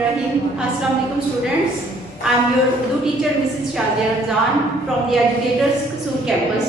Assalamu alaikum students. I am your Urdu teacher Mrs. Shazia Ramzan from the Educators Qusur campus.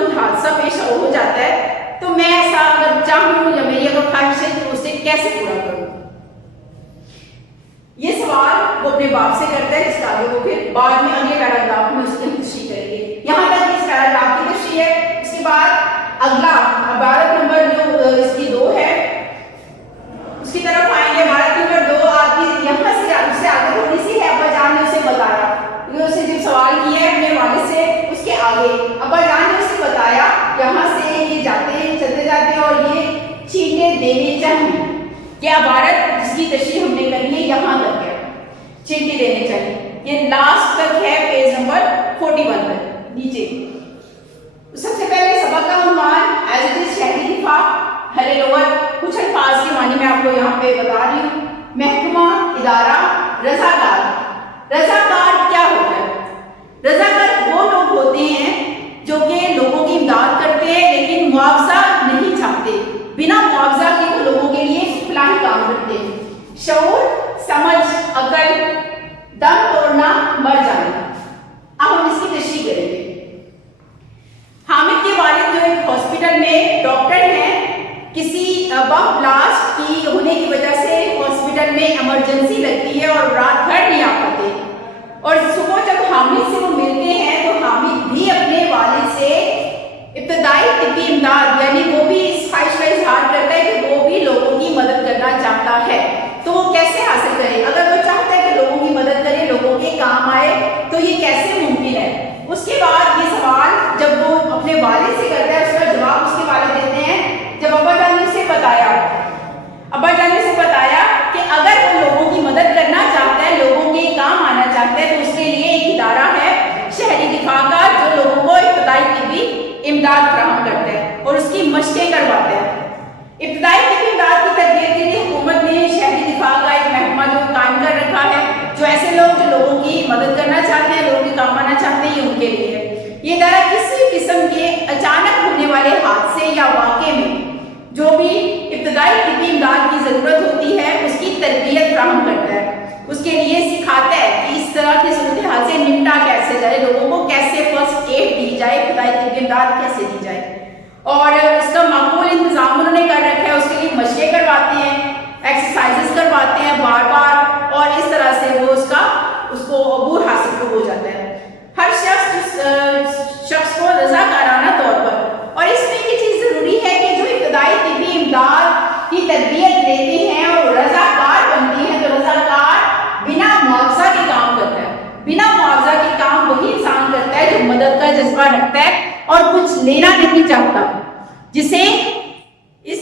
کوئی حادثہ پیش ہو جاتا ہے تو میں ایسا اگر چاہوں یا میری اگر خواہش ہے تو اسے کیسے پورا کروں؟ یہ سوال وہ اپنے باپ سے کرتا ہے، جس کا آگے وہ پھر بعد میں اگلے پیراگراف میں اس کی تشریح کریں گے۔ یہاں تک اس پیراگراف کی تشریح ہے۔ اس کے بعد اگلا عبارت نمبر جو اس کی 2 ہے اس کی طرف آئیں گے۔ عبارت نمبر 2 آپ کی یہاں سے آگے تھوڑی سی ہے۔ ابا جان نے اسے بتایا، اسے جب سوال کیا ہے اپنے والد سے، اس کے آگے ابا جان نے اسے بتایا یہاں سے یہ جاتے ہیں، چلتے جاتے ہیں اور یہ چینٹے دینے چاہیے۔ یہ عبارت جس کی تشریح ہم نے کرنی ہے یہاں تک ہے، چینٹے دینے چاہیے۔ یہ لاسٹ تک ہے پیج نمبر 41 پر نیچے۔ سب سے پہلے سبق کا عنوان ایز اٹ از شہری دفاع ہرے لغت، کچھ الفاظ کی معنی میں آپ کو یہاں پہ بتا رہی ہوں۔ محکمہ، ادارہ، رضاکار۔ رضاکار کیا ہوتا ہے؟ رضاکار وہ لوگ ہوتے ہیں جو کہ لوگوں کی امداد کرتے ہیں لیکن معاوضہ نہیں چاہتے، بنا معاوضہ کے وہ لوگوں کے لیے فلاحی کام کرتے ہیں۔ شعور، سمجھ، عقل، دم توڑنا، مر جانا۔ اب ہم اس کی تشریح کریں گے۔ حامد کے والد جو ایک ہاسپٹل میں ڈاکٹر ہیں، کسی بم بلاسٹ کی ہونے کی وجہ سے ہاسپٹل میں ایمرجنسی لگتی ہے اور رات گھر نہیں آ پاتے، اور صبح جب حامد سے وہ ملتے ہیں تو حامد بھی اپنے والد سے ابتدائی طبی امداد، یعنی وہ بھی اس خواہش کا اظہار کرتا ہے کہ وہ بھی لوگوں کی مدد کرنا چاہتا ہے۔ تو وہ کیسے حاصل کرے؟ اگر وہ چاہتا ہے کہ لوگوں کی مدد کرے، لوگوں کے کام آئے، تو یہ کیسے ممکن ہے؟ اس کے بعد یہ سوال جب وہ اپنے والد سے کرتا ہے، اس کا جواب اس کے والد دیتے ہیں جب ابا جان نے اسے بتایا کہ اگر وہ لوگوں کی مدد کرنا چاہتا ہے، لوگوں کے کام آنا چاہتا ہے، تو اس کے لیے ایک ادارہ ہے شہری دفاع کا، جو لوگوں کو ابتدائی طبی امداد فراہم کرتا ہے اور اس کی مشقیں کرواتا ہے۔ ابتدائی طبی امداد کی تربیت کے لیے حکومت نے شہری دفاع کا ایک محکمہ جو قائم کر رکھا ہے، جو ایسے لوگ جو لوگوں کی مدد کرنا چاہتے ہیں، لوگوں کے کام آنا چاہتے ہیں، یہ ان کے لیے ہے۔ یہ ادارہ کسی قسم کے اچانک ہونے والے حادثے یا واقعے میں جو بھی ابتدائی طبی امداد کی ضرورت ہوتی ہے اس کی تربیت فراہم کرتا ہے، اس کے لیے سکھاتا ہے کہ اس طرح کی صورتحال سے نمٹا کیسے جائے، لوگوں کو کیسے فرسٹ ایڈ دی جائے، ابتدائی طبی امداد کیسے دی جائے، اور اس کا معقول انتظام انہوں نے کر رکھا ہے۔ اس کے لیے مشقیں کرواتے ہیں، ایکسرسائزز کرواتے ہیں بار بار، اور اس طرح سے وہ اس کو عبور حاصل ہو جاتا ہے۔ ہر شخص کو رضاکارانہ طور پر، اور اس میں یہ چیز ضروری ہے کہ جو ابتدائی طبی امداد کی تربیت لیتے ہیں اور رضاکار بنتے ہیں، تو رضاکار بنا معاوضہ کے کام کرتا ہے۔ بنا معاوضہ کے کام وہی انسان کرتا ہے جو مدد کا جذبہ رکھتا ہے اور کچھ لینا نہیں چاہتا، جسے اس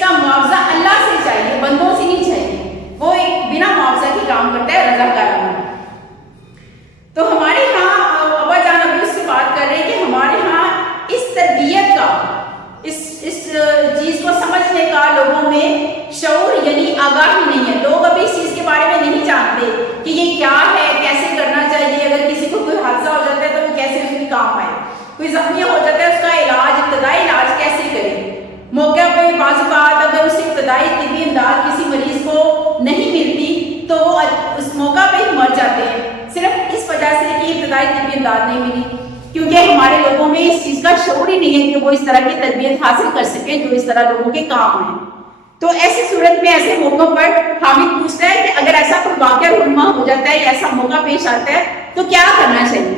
کا معاوضہ اللہ سے چاہیے، بندوں سے نہیں چاہیے، وہ ایک بنا معاوضہ کے کام کرتا ہے رضاکارانہ۔ تو ہمارے ہاں ابا جان ابھی اس سے بات کر رہے ہیں کہ ہمارے ہاں اس تربیت کا، اس چیز کو سمجھنے کا لوگوں میں شعور یعنی آگاہی نہیں ہے۔ لوگ ابھی اس چیز کے بارے میں نہیں جانتے کہ یہ کیا ہے، کیسے کرنا چاہیے، اگر کسی کو کوئی حادثہ ہو جاتا ہے تو وہ کیسے اس کے کام آئے، کوئی زخمی ہو جاتا ہے اس کا علاج، ابتدائی علاج کیسے کرے۔ موقع پہ بعض اوقات اگر اسے ابتدائی طبی امداد کسی مریض کو نہیں ملتی تو وہ اس موقع پہ ہی مر جاتے ہیں، صرف اس وجہ سے کہ ابتدائی طبی امداد نہیں ملی، کیونکہ ہمارے لوگوں میں اس چیز کا شعور ہی نہیں ہے کہ وہ اس طرح کی تربیت حاصل کر سکے جو اس طرح لوگوں کے کام ہیں۔ تو ایسی صورت میں ایسے موقعوں پر حامد پوچھتا ہے کہ اگر ایسا کوئی واقعہ رونما ہو جاتا ہے یا ایسا موقع پیش آتا ہے تو کیا کرنا چاہیے؟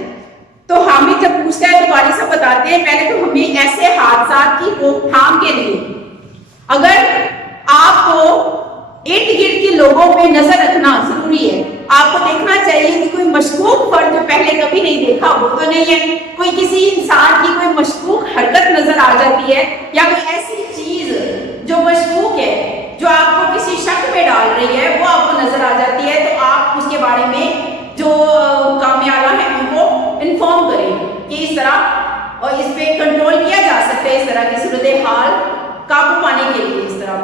تو حامد جب پوچھتا ہے تو والد صاحب بتاتے ہیں پہلے تو ہمیں ایسے حادثات کی روک تھام کے لیے اگر آپ کو ارد گرد کے لوگوں پہ نظر رکھنا ضروری ہے۔ آپ کو دیکھنا چاہیے کہ کوئی مشکوک فرد جو پہلے کبھی نہیں دیکھا وہ تو نہیں ہے، کوئی کسی انسان کی کوئی مشکوک حرکت نظر آ جاتی ہے یا کوئی ایسی چیز جو مشکوک ہے، جو آپ کو کسی شک میں ڈال رہی ہے، وہ آپ کو نظر آ جاتی ہے، تو آپ اس کے بارے میں جو کامیابہ ہیں ان کو انفارم کریں کہ اس طرح اور اس پہ کنٹرول کیا جا سکتا ہے، اس طرح کی صورتحال قابو پانے کے لیے۔ اس طرح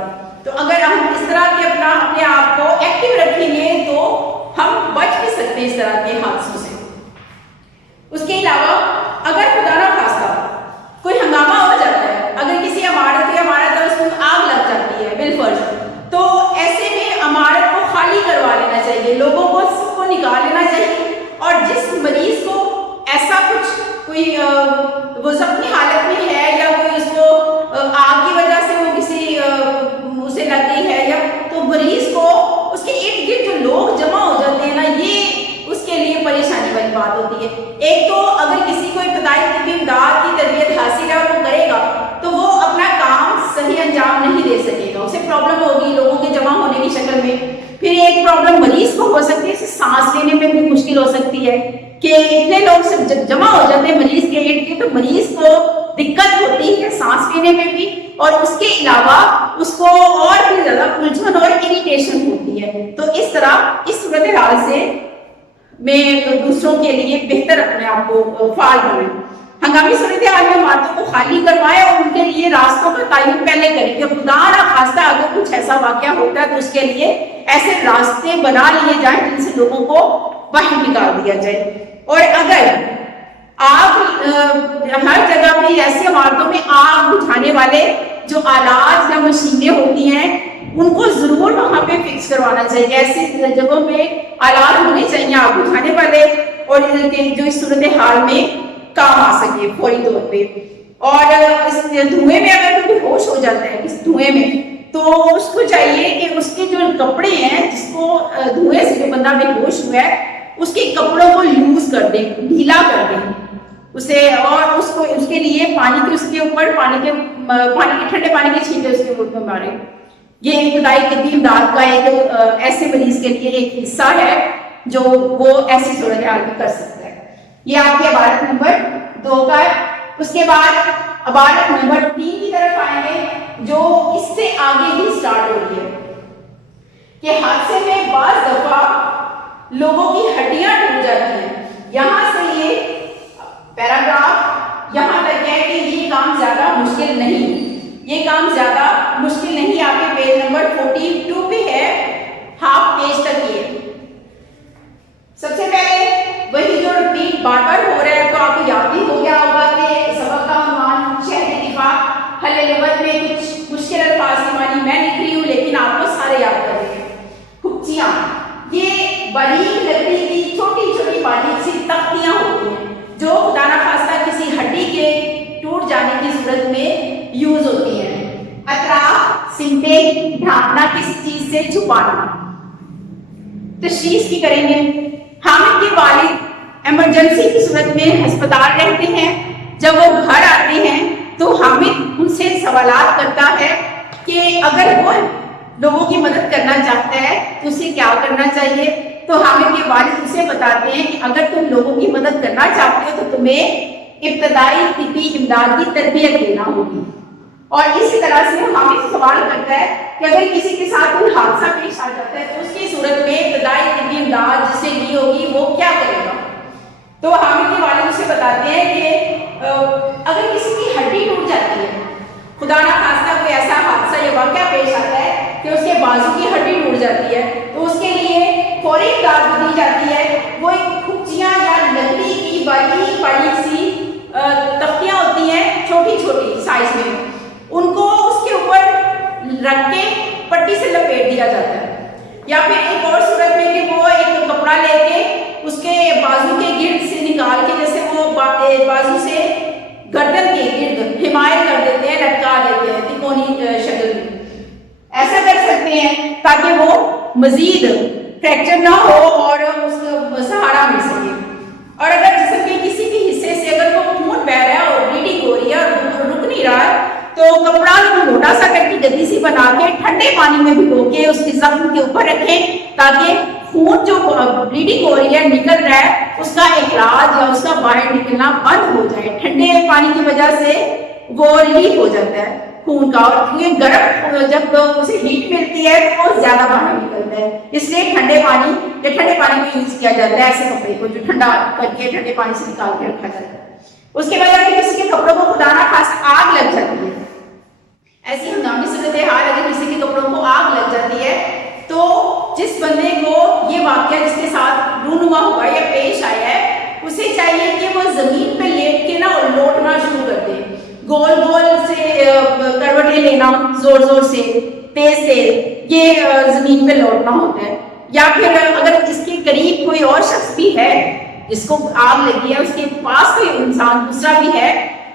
تو اگر ہم اس طرح کے اپنے آپ کو ایکٹیو رکھیں گے تو ہم بچ بھی سکتے ہیں اس طرح کے حادثوں سے۔ اس کے علاوہ اگر خدا نہ خواستہ کوئی ہنگامہ ہو جاتا ہے، اگر کسی عمارت ہے اس میں آگ لگ جاتی ہے بالفرض، تو ایسے میں عمارت کو خالی کروا لینا چاہیے، لوگوں کو سب کو نکال لینا چاہیے، اور جس مریض کو ایسا کچھ کوئی وہ زخمی حالت میں ہے یا کوئی اس کو آگ کی وجہ سے وہ کسی اسے لگ گئی ہے، یا تو مریض کو اس کے ارد گرد جو لوگ جمع ہو جاتے ہیں نا، یہ اس کے لیے پریشانی والی بات ہوتی ہے۔ ایک تو اگر کسی کو ابتدائی طبی امداد کی تربیت حاصل ہے اور وہ کرے گا تو وہ اپنا کام صحیح انجام نہیں دے سکے گا، اسے پرابلم ہوگی لوگوں کے جمع ہونے کی شکل میں۔ پھر ایک پرابلم مریض کو ہو سکتی ہے، اسے سانس لینے میں بھی مشکل ہو سکتی ہے کہ اتنے لوگ سب جب جمع ہو جاتے ہیں مریض کے ارد گرد، تو مریض کو دقت ہوتی ہے سانس لینے میں بھی، اور اس کے علاوہ اس کو اور بھی زیادہ الجھن اور اریٹیشن ہوتی ہے۔ تو اس طرح اس صورتحال سے میں دوسروں کے لیے بہتر اپنے آپ کو فعال بنائیں۔ ہنگامی صورتحال میں عمارتوں کو خالی کروائے اور ان کے لیے راستوں کا تعین پہلے کریں کہ خدا نہ خواستہ اگر کچھ ایسا واقعہ ہوتا ہے تو اس کے لیے ایسے راستے بنا لیے جائیں جن سے لوگوں کو باہر نکال دیا جائے۔ اور اگر آگ ہر جگہ پہ ایسی عمارتوں میں آگ بجھانے والے جو آلات یا مشینیں ہوتی ہیں ان کو ضرور وہاں پہ فکس کروانا چاہیے، ایسی جگہوں پہ آلات ہونے چاہیے آگ بجھانے والے، اور جو اس صورتحال میں کام آ سکے فوری طور پہ۔ اور اس دھوئیں میں اگر کوئی بے ہوش ہو جاتا ہے اس دھوئیں میں، تو اس کو چاہیے کہ اس کے جو کپڑے ہیں جس کو دھوئیں سے جو بندہ بے ہوش ہوا ہے اس کے کپڑوں کو لوز کر دیں، ڈھیلا کر دیں اسے، اور اس کو اس کے لیے پانی کے اس کے اوپر پانی کے ٹھنڈے پانی کے چھینٹے اس کے اوپر مارے۔ یہ ابتدائی طبی امداد کا ایک ایسے مریض کے لیے ایک حصہ ہے جو وہ ایسی صورتحال میں کر سکتا ہے۔ یہ آپ کی عبارت نمبر 2 کا ہے۔ اس کے بعد عبارت نمبر 3 کی طرف آئیں گے جو اس سے آگے ہی سٹارٹ ہو رہی ہے کہ حادثے میں بعض دفعہ لوگوں کی ہڈیاں ٹوٹ جاتی ہیں۔ یہاں سے یہ پیراگراف یہاں تک ہے کہ یہ کام زیادہ مشکل نہیں، یہ کام زیادہ مشکل نہیں۔ آپ کے پیج نمبر 42 پہ ہے، ہاف پیج تک یہ۔ سب سے پہلے وہی جو ریپیٹ بار بار ہو رہا ہے تو آپ کو یاد ہی ہو گیا ہوگا کہ سبق کا عنوان شہری دفاع حل لغت میں کچھ مشکل الفاظ کی معنی میں لکھ رہی ہوں لیکن آپ کو سارے یاد کر رہے ہیں۔ کھپچیاں، یہ باریک لکڑی کی چھوٹی چھوٹی باریک سی تختیاں ہوتی ہیں جو خدا نخواستہ کسی ہڈی کے ٹوٹ جانے کی صورت میں یوز ہوتی ہیں۔ اطراف، سمٹے، ڈھانپنا، کسی چیز سے چھپانا۔ تشخیص کی کریں گے۔ حامد کے والد ایمرجنسی کی صورت میں ہسپتال رہتے ہیں۔ جب وہ گھر آتے ہیں تو حامد ان سے سوالات کرتا ہے کہ اگر وہ لوگوں کی مدد کرنا چاہتا ہے تو اسے کیا کرنا چاہیے۔ تو حامد کے والد اسے بتاتے ہیں کہ اگر تم لوگوں کی مدد کرنا چاہتے ہو تو تمہیں ابتدائی طبی امداد کی تربیت لینا ہوگی۔ اور اسی طرح سے حامد سوال کرتا ہے کہ اگر کسی کے ساتھ کوئی حادثہ پیش آ جاتا ہے تو اس کی صورت میں ابتدائی طبی امداد جسے لی ہوگی وہ کیا کرے گا۔ تو حامد کے والد اسے بتاتے ہیں کہ اگر کسی کی ہڈی ٹوٹ جاتی ہے، خدا نہ خواستہ کوئی ایسا حادثہ یا واقعہ پیش آتا ہے کہ اس کے بازو کی ہڈی ٹوٹ جاتی ہے تو اس کے لیے فوری امداد دی جاتی ہے۔ وہ ایک کھپچیاں یا لکڑی کی باریک باریک سی تختیاں ہوتی ہیں چھوٹی چھوٹی سائز میں، ان کو اس کے اوپر رکھ کے پٹی سے لپیٹ دیا جاتا ہے۔ یا پھر ایک اور صورت میں کہ وہ ایک کپڑا لے کے اس کے بازو کے گرد سے نکال کے جیسے وہ بازو سے گردن کے گرد حمایت کر دیتے ہیں، لٹکا دیتے ہیں تکونی شکل میں، ایسا کر سکتے ہیں تاکہ وہ مزید فریکچر نہ ہو اور اس کو سہارا مل سکے۔ اور اگر جسم کے کسی بھی حصے سے اگر وہ خون بہ رہا ہے اور بلیڈنگ ہو رہی ہے اور رک نہیں رہا ہے تو کپڑا موٹا سا کر کے گدی سی بنا کے ٹھنڈے پانی میں بھگو کے اس کے زخم کے اوپر رکھیں تاکہ خون جو بلیڈنگ ہو رہی ہے نکل رہا ہے اس کا اخراج یا اس کا باہر نکلنا بند ہو جائے۔ ٹھنڈے پانی کی وجہ سے وہ ریلیف ہو جاتا ہے خون کا، اور یہ گرم جب اسے ہیٹ ملتی ہے تو وہ زیادہ باہر نکلتا ہے، اس لیے ٹھنڈے پانی میں یوز کیا جاتا ہے ایسے کپڑے کو جو ٹھنڈا کر کے ٹھنڈے پانی سے نکال کے رکھا جاتا ہے۔ اس کے بعد اگر کسی کے کپڑوں کو خدا نہ خواستہ آگ لگ جاتی ہے، ایسی ہنگامی صورتحال اگر کسی کے کپڑوں کو آگ لگ جاتی ہے تو جس بندے کو یہ واقعہ جس کے ساتھ رونما ہوا یا پیش آیا ہے اسے چاہیے کہ وہ زمین پہ لیٹ کے نا لوٹنا شروع کر دے، گول گول سے کروٹیں لینا، زور زور سے تیز سے یہ زمین پہ لوٹنا ہوتا ہے۔ یا پھر اگر اس کے قریب کوئی اور شخص بھی ہے جس کو آگ لگی ہے، اس کے پاس کوئی انسان دوسرا بھی ہے،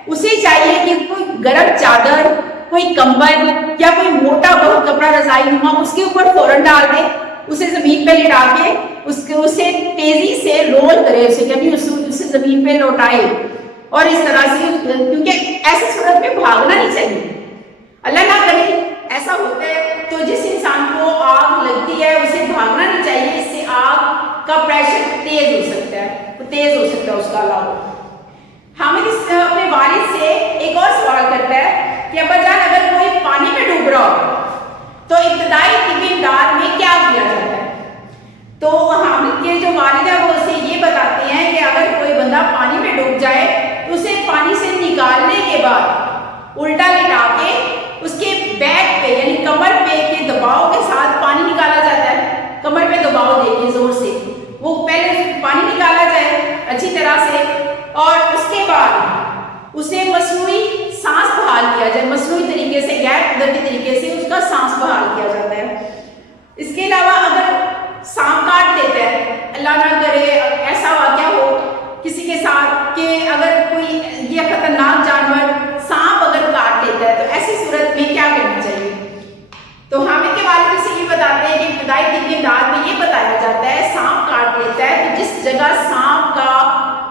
اسے چاہیے کہ کوئی گرم چادر، کوئی کمبل یا کوئی موٹا بہت کپڑا رضائی نما اس کے اوپر فوراً ڈال دے، اسے زمین پہ لٹا کے اسے تیزی سے رول کرے، یعنی اسے زمین پہ لوٹائے، اور اس طرح سے، کیونکہ ایسی صورت میں بھاگنا نہیں چاہیے، اللہ نہ کرے ایسا ہوتا ہے تو جس انسان کو آگ لگتی ہے اسے بھاگنا نہیں چاہیے، اس سے آگ کا پریشر تیز ہو سکتا ہے، اس کا علاوہ۔ حامد اپنے والد سے ایک اور سوال کرتا ہے کہ ابا جان اگر کوئی پانی میں ڈوب رہا ہو تو ابتدائی طبی امداد میں کیا کیا جاتا ہے؟ تو حامد کے جو والد ہیں وہ اسے یہ بتاتے ہیں کہ اگر کوئی بندہ پانی میں ڈوب جائے تو اسے پانی سے نکالنے کے بعد الٹا لٹا کے اس کے بیک پہ یعنی کمر پہ کے دباؤ کے ساتھ پانی نکالا جاتا ہے، کمر پہ دباؤ دے کے زور سے وہ پہلے پانی نکالا جائے اچھی طرح سے، اور اس کے بعد اسے مصنوعی سانس بحال کیا جائے، مصنوعی طریقے سے، غیر قدرتی طریقے سے اس کا سانس بحال کیا جاتا ہے۔ اس کے علاوہ اگر سانپ کاٹ لیتا ہے، اللہ نہ کرے ایسا واقعہ ہو کسی کے ساتھ کہ اگر کوئی یہ خطرناک جانور سانپ اگر کاٹ لیتا ہے تو ایسی صورت میں کیا کرنا چاہیے؟ تو حامد کے والد سے یہ بتاتے ہیں کہ ابتدائی طبی امداد میں یہ بتایا جاتا ہے سانپ کاٹ لیتا ہے تو جس جگہ سانپ کا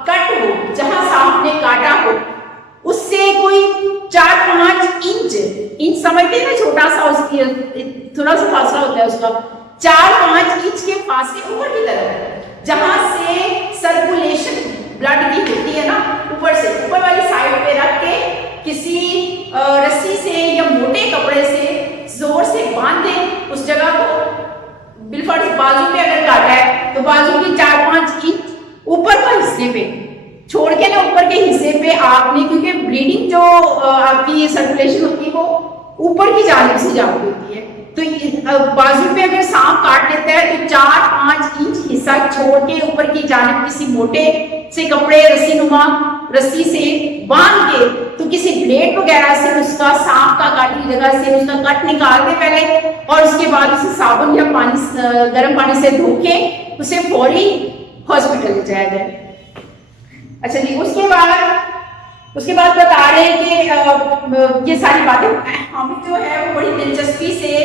کٹ ہو، جہاں سانپ نے کاٹا ہو، اس سے کوئی 4-5 انچ سمجھتے ہیں، چھوٹا سا اس کی تھوڑا سا فاصلہ ہوتا ہے اس کا، 4-5 انچ کے فاصلے اوپر کی طرف جہاں سے سرکولیشن بلڈ کی ہوتی ہے نا، اوپر سے اوپر والی سائڈ پہ رکھ کے کسی رسی سے یا موٹے کپڑے سے زور سے باندھ دیں اس جگہ کو، بالفرض بازو پہ اگر کاٹا ہے تو بازو کی 4-5 انچ اوپر کا حصے پہ چھوڑ کے نا، اوپر کے حصے پہ آپ نے، کیونکہ بلیڈنگ جو آپ کی سرکولیشن ہوتی ہے وہ اوپر کی جانب سے جا رہی ہوتی ہے، تو بازو پہ اگر سانپ کاٹ لیتا ہے تو 4-5 انچ حصہ چھوڑ کے اوپر کی جانب کسی موٹے سے کپڑے رسی سے باندھ کے تو کسی بلیڈ وغیرہ سے اس کا سانپ کا کاٹی جگہ سے اس کا کٹ نکال دے پہلے، اور اس کے بعد اسے صابن یا گرم پانی سے دھو کے اسے فوری ہاسپٹل لے جایا جائے۔ اچھا جی، اس کے بعد بتا رہے ہیں کہ یہ ساری باتیں حامد جو ہے وہ بڑی دلچسپی سے،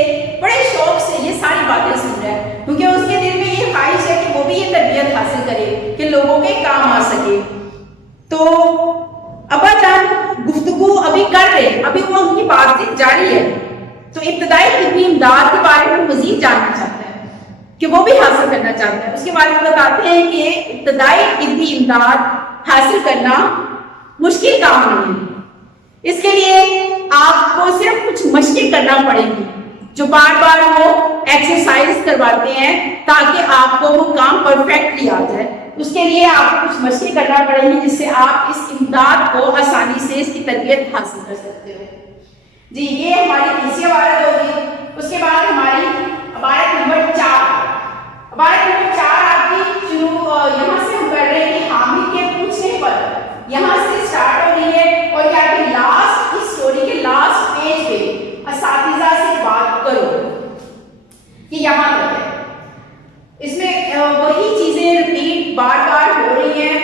بڑے شوق سے یہ ساری باتیں سن رہا ہے، کیونکہ اس کے دل میں یہ خواہش ہے کہ وہ بھی یہ تربیت حاصل کرے کہ لوگوں کے کام آ سکے۔ تو ابا جان گفتگو ابھی کر رہے ہیں، ابھی وہ ان کی بات چیت جاری ہے، تو ابتدائی طبی امداد کے بارے میں مزید جاننا چاہتا ہے کہ وہ بھی حاصل کرنا چاہتا ہے۔ اس کے بارے میں بتاتے ہیں کہ ابتدائی طبی امداد حاصل کرنا مشکل کام نہیں ہے، اس کے لیے آپ کو صرف کچھ مشقیں کرنا پڑے گی، جو بار بار وہ ایکسرسائز کرواتے ہیں تاکہ آپ کو وہ کام پرفیکٹلی آ جائے۔ اس کے لیے آپ کو کچھ مشقیں کرنا پڑے گی جس سے آپ اس امداد کو آسانی سے اس کی تربیت حاصل کر سکتے ہو۔ جی، یہ ہماری تیسری عبارت ہوگی۔ اس کے بعد ہماری عبارت نمبر 4 آپ کی شروع یہاں سے ہم کر رہے ہیں کہ حامد کے پوچھنے پر یہاں سے اسٹارٹ ہو رہی ہے، اور یہ آپ کی لاسٹ، اس اسٹوری کے لاسٹ پیج پہ اساتذہ سے بات کرو، کہ یہاں تک ہے۔ اس میں وہی چیزیں ریپیٹ بار بار ہو رہی ہیں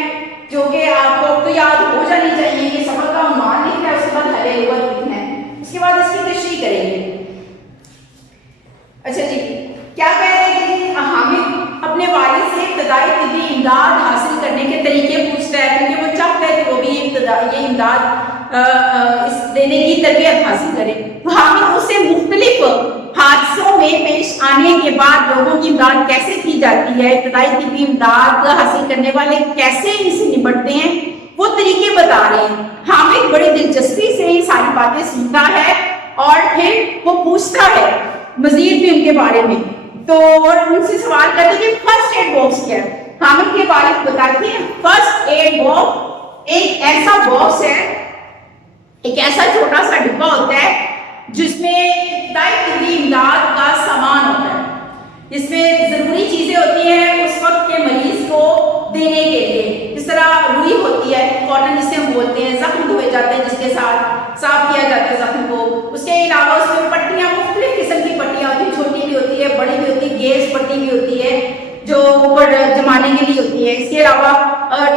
جو کہ آپ کو تو یاد ہو جانی چاہیے۔ یہ سبق کا عنوان لکھنا ہے، اس کے بعد حل لغت لکھنا ہے، اس کے بعد اس کی تشریح کریں گے۔ اچھا جی، کیا کہہ رہے ہیں کہ حامد اپنے والد سے ابتدائی طبی امداد حاصل کرنے کے طریقے پوچھتا ہے، کیونکہ وہ چاہتا ہے کہ وہ بھی یہ امداد دینے کی تربیت حاصل کرے۔ حامد اس سے مختلف حادثوں میں پیش آنے کے بعد لوگوں کی امداد کیسے کی جاتی ہے، ابتدائی طبی امداد حاصل کرنے والے کیسے ان سے نمٹتے ہیں، وہ طریقے بتا رہے ہیں۔ حامد بڑی دلچسپی سے یہ ساری باتیں سنتا ہے اور پھر وہ پوچھتا ہے مزید بھی ان کے بارے میں، تو اور ان سے سوال کرتے ہیں کہ فرسٹ ایڈ باکس کیا ہے۔ حامد کے والد بتاتے ہیں فرسٹ ایڈ باکس ایک ایسا باکس ہے، ایک ایسا چھوٹا سا ڈبہ ہوتا ہے جس میں ابتدائی طبی امداد کا سامان ہوتا ہے، جس میں ضروری چیزیں ہوتی ہیں اس وقت کے مریض کو دینے کے لیے، جس طرح روئی ہوتی ہے، کاٹن جسے ہم بولتے ہیں، زخم دھوئے جاتے ہیں جس کے ساتھ صاف کیا جاتا ہے زخم کو۔ اس کے علاوہ اس میں پٹیاں، مختلف قسم کی پٹیاں ہوتی ہیں، چھوٹی بھی ہوتی ہے، بڑی بھی ہوتی ہے، گیز پٹی بھی ہوتی ہے جو اوپر جمانے کے لیے ہوتی ہے۔ اس کے علاوہ